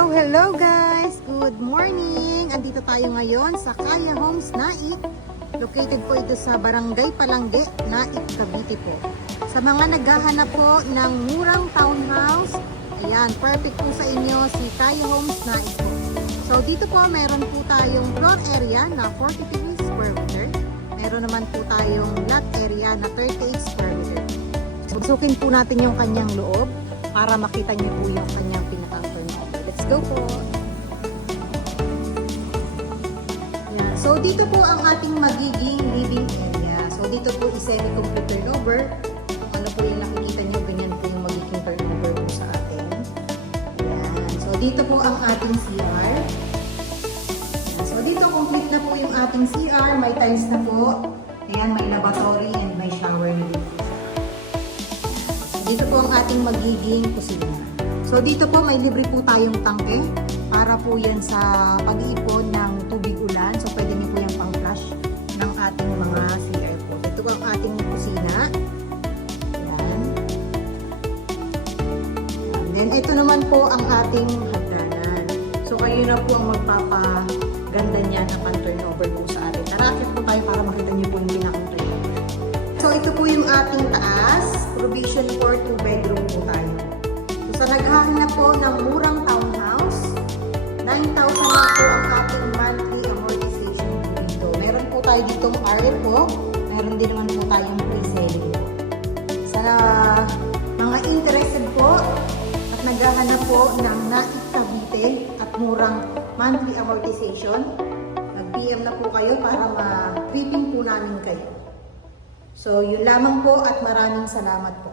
Hello guys! Good morning! Andito tayo ngayon sa Kaya Homes, Naik. Located po ito sa Barangay Palangge, Naik, Cavite po. Sa mga naghahanap po ng murang townhouse, ayan, perfect po sa inyo si Kaya Homes, Naik po. So dito po meron po tayong floor area na 43 square meter. Meron naman po tayong lot area na 38 square meter. Susukin po natin yung kanyang loob para makita niyo po yung kanyang pinaka-turnover. Let's go po! Yan. So dito po ang ating magiging living area. So dito po i-semi-complete turnover. Ano po yung nakikita niyo, ganyan po yung magiging turnover po sa atin. Yan. So dito po ang ating CR. Yan. So dito complete na po yung ating CR. May tiles na po. Ayan, may lavatory and may shower na dito. Dito po ang ating magiging kusina. So dito po may libre po tayong tangke para po yan sa pag-iipon ng tubig ulan. So pwede niyo po yung pang-flush ng ating mga CR po. Ito po ang ating kusina. Ayan. And then ito naman po ang ating hagdanan. So kayo na po ang magpapaganda niya na pan-turnover po sa atin. Tara, akit po tayo para makita niyo po yung pinaka-turnover. So ito po yung ating taas. Provision for 2 bedroom po tayo. So sa naghahanap po ng murang townhouse, 9,000 na po ang ating monthly amortization dito. Meron po tayo ditong RF po. Meron din naman po tayong pre-selling. Sa mga interested po at naghahanap po ng Naik Cavite at murang monthly amortization, mag-PM na po kayo para ma-briefing po namin kayo. So, yun lamang po at maraming salamat po.